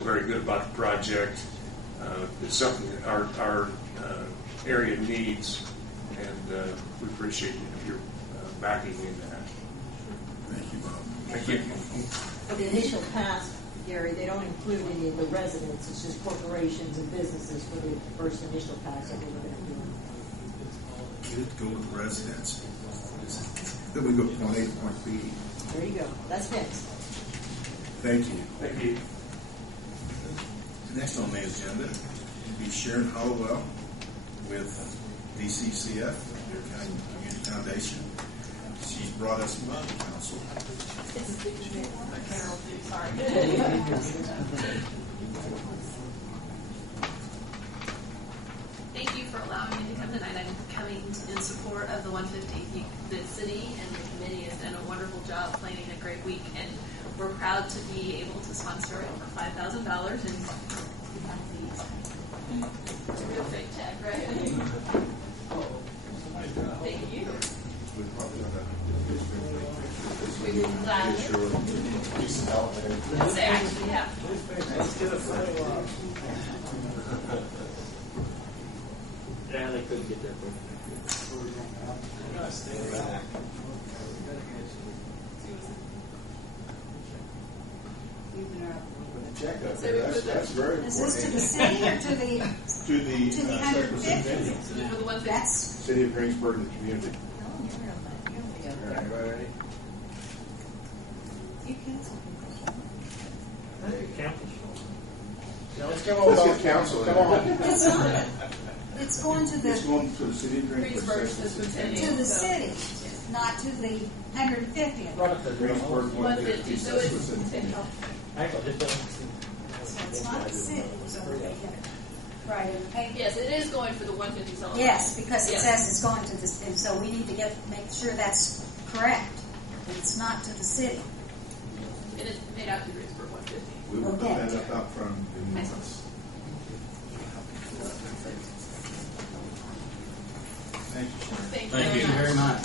very good about the project. It's something that our area needs, and we appreciate your backing in that. Thank you, Bob. Thank you. For the initial pass, Gary, they don't include any of the residents. It's just corporations and businesses for the first initial pass that we're going to do. Good, go with residents. Then we go point A to point B. There you go. That's next. Thank you. Thank you. Next on the agenda will be Sharon Hollowell with DCCF, Deer County Community Foundation. She's brought us money, Council. Sorry. Thank you for allowing me to come tonight. I'm coming in support of the 150. The city and the committee has done a wonderful job planning a great week, and we're proud to be able to sponsor over $5,000 in it's a real big check, right? Thank you. Yes, they actually have. Let's get a photo op. Yeah, they couldn't get that one. Stay back. Check up there. That's very important. Is this to the city or to the 150? That's City of Greensburg and the community. oh, All right, ready? you cancel. Now Let's get council. Come on. It's not. It's going to It's the going to the city of Greensburg. to the city, not to the 150. Greensburg 150. So it's So it's not the city. So they get it. Right. Okay. yes, it is going for the 150 celebration. Yes, because it Yes. says it's going to this, and so we need to make sure that's correct. It's not to the city. It is made out to Greensburg 150. We will put Okay. that up out front in minutes. Thank you, Sharon. Thank you very much.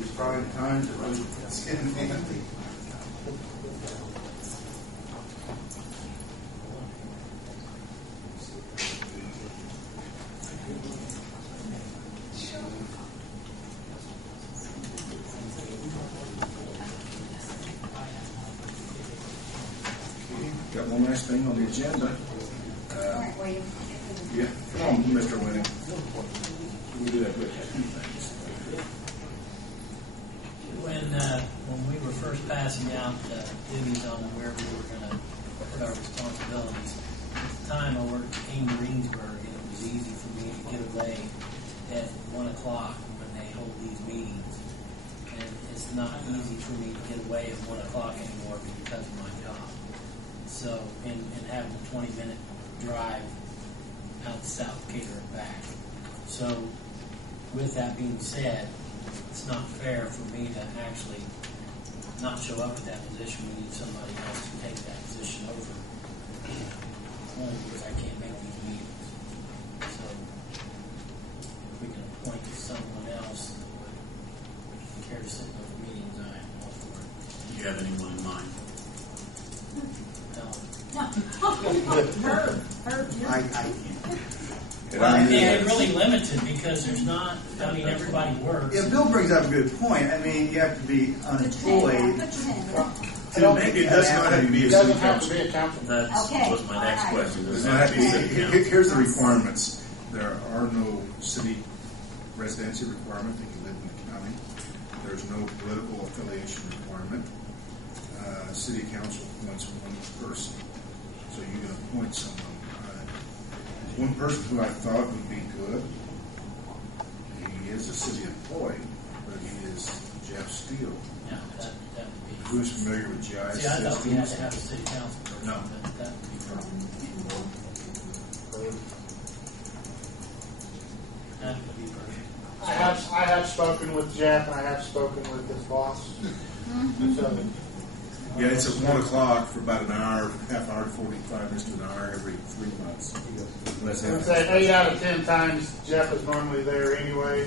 It's probably time to run skin empty. Got one last thing on the agenda. All right, well, Yeah, come on, Mr. Winning. We do that with two things. When we were first passing out duties on where we were going to put our responsibilities, at the time I worked in Greensburg, and it was easy for me to get away at 1 o'clock when they hold these meetings. And it's not easy for me to get away at 1 o'clock anymore because of my job. So, and having a 20-minute drive out to South Cater and back. So, with that being said, it's not fair for me to actually not show up at that position. We need somebody else to take that position over. Only because I can't make these meetings. So, if we can appoint someone else that would care to sit in those meetings, I am all for it. Do you have anyone in mind? Herb, I can't. Well, they're really limited because there's not, I mean, everybody works. Yeah, Bill brings up a good point. I mean, you have to be unemployed. To make it does not have to be a city council. That Okay. was my next All right. question. Does Does not have to be. city council? Here's the requirements. There are no city residency requirement that you live in the county. There's no political affiliation requirement. City council appoints one person, so you can appoint someone. One person who I thought would be good. He is a city employee, but he is Jeff Steele. Yeah, that would be. Who's familiar with GIS See, I thought we had to systems? have a city council person. No. But that would be fine. That would be perfect. I have spoken with Jeff, and I have spoken with his boss. So, Yeah, it's at 1 o'clock for about an hour, half hour to 45 minutes to an hour every 3 months. Unless I'd say 8 out of 10 times Jeff is normally there anyway,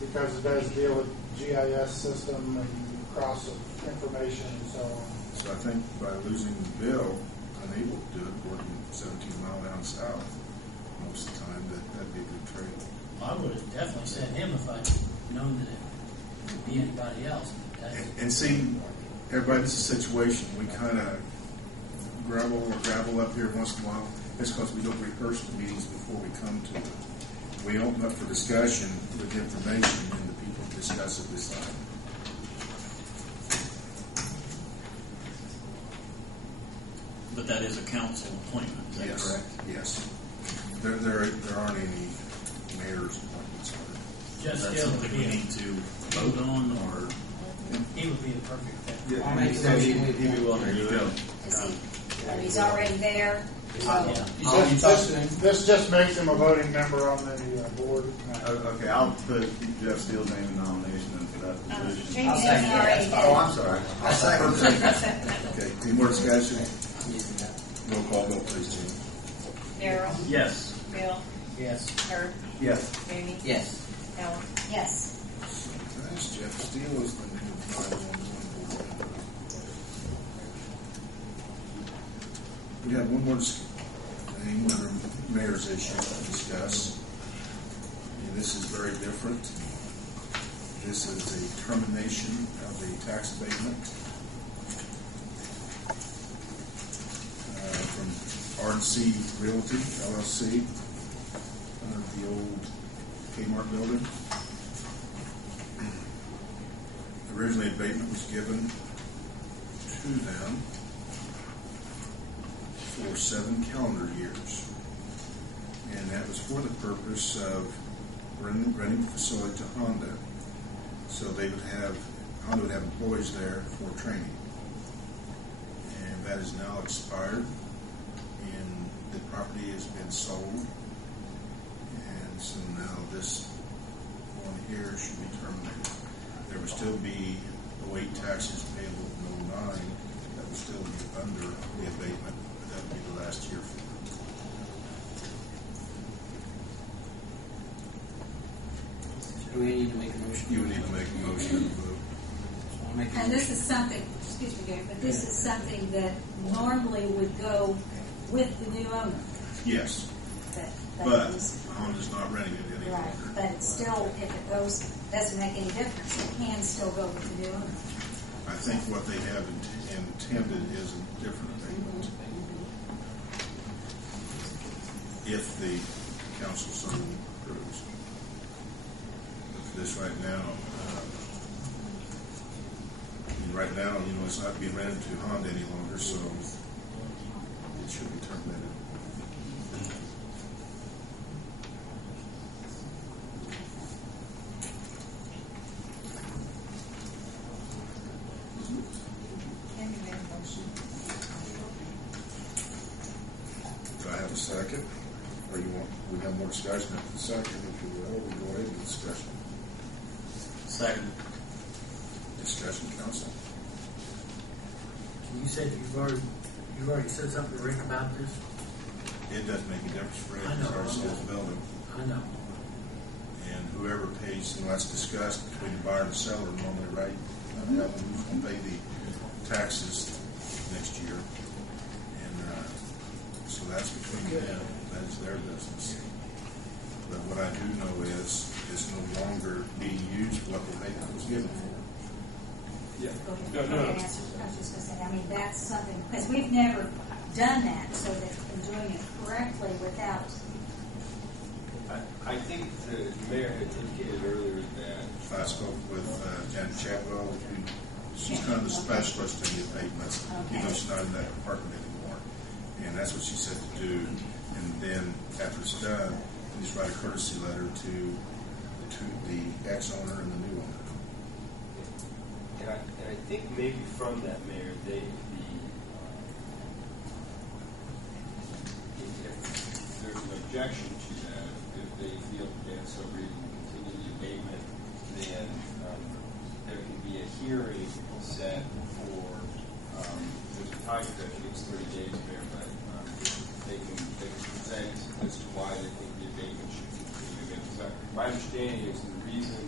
because it does deal with GIS system and cross information and so on. So I think by losing Bill, unable to do it, working 17 mile down south most of the time, that'd be a good trade. I would have definitely said him if I'd known that it would be anybody else. But And see, everybody, this is a situation, we kind of gravel up here once in a while. It's because we don't rehearse the meetings before we come to it. We open up for discussion with information, and the people discuss it, decide. But that is a council appointment, is that Yes, correct? yes. There aren't any mayor's appointments on it. Is just that still would something we be, need to vote on, or? he would be a perfect fit. I'll make a motion. He'd be willing to do it. Is he, and he's already there? Yeah. You talk to him? This just makes him a voting member on the board. Okay, I'll put Jeff Steele's name in nomination then for that position. James Harrison already did. Oh, I'm sorry. I'll second. Okay, any more discussion? Roll call vote, please, Gene. Darrell, Yes. Bill, Yes. Herb, Yes. Jamie, Yes. Ellen. Yes. Nice, Jeff Steele is the new 911 board member. We have one more thing under mayor's issue to discuss. And this is very different. This is a termination of the tax abatement from R&C Realty LLC, the old Kmart building. Originally, abatement was given to them for 7 calendar years. And that was for the purpose of renting the facility to Honda. So Honda would have employees there for training. And that is now expired, and the property has been sold. And so now this one here should be terminated. There would still be 08 taxes payable in 09 that would still be under the abatement, but that would be the last year for it. Do we need to make a motion? You would need to make a motion and vote. I'll make a And this motion. is something, excuse me, Gary, but this is something that normally would go with the new owner. Yes, But but is- Honda's not renting it any Right, longer. but it's still, if it goes, doesn't make any difference, it can still go with the new owner. I think what they have intended is a different abatement. If the council so approves. But for this right now, it's not being rented to Honda any longer, so it should be terminated. Can you make a motion? Do I have a second? Or we have more discussion after the second, if you will, we go ahead with discussion. Second. Discussion, council. You said you've already said something to Rick about this? It doesn't make a difference for it, I it's know. our sales building. I know. And whoever pays, and that's discussed between the buyer and the seller normally, right? Who's going to pay the taxes next year. And so that's between them, that's their business. But what I do know is it's no longer being used for what the payment was given for. Yeah. Go ahead, answer. I was just going to say, I mean, that's something, because we've never done that, so that we're doing it correctly without, I think the mayor had indicated earlier that I spoke with Janet Chapwell, she's kind of the specialist in the abatements. You know, she's not in that department anymore. And that's what she said to do. And then after it's done, you just write a courtesy letter to the ex-owner and the new owner. And I think maybe from that, Mayor, if there's an objection to that, if they feel that they have some reason to continue the abatement, then there can be a hearing set for, there's a time frame, it's 30 days, Mayor, but they can present as to why they think the abatement should continue. So my understanding is the reason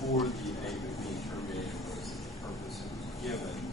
for the abatement being terminated was that the purpose it was given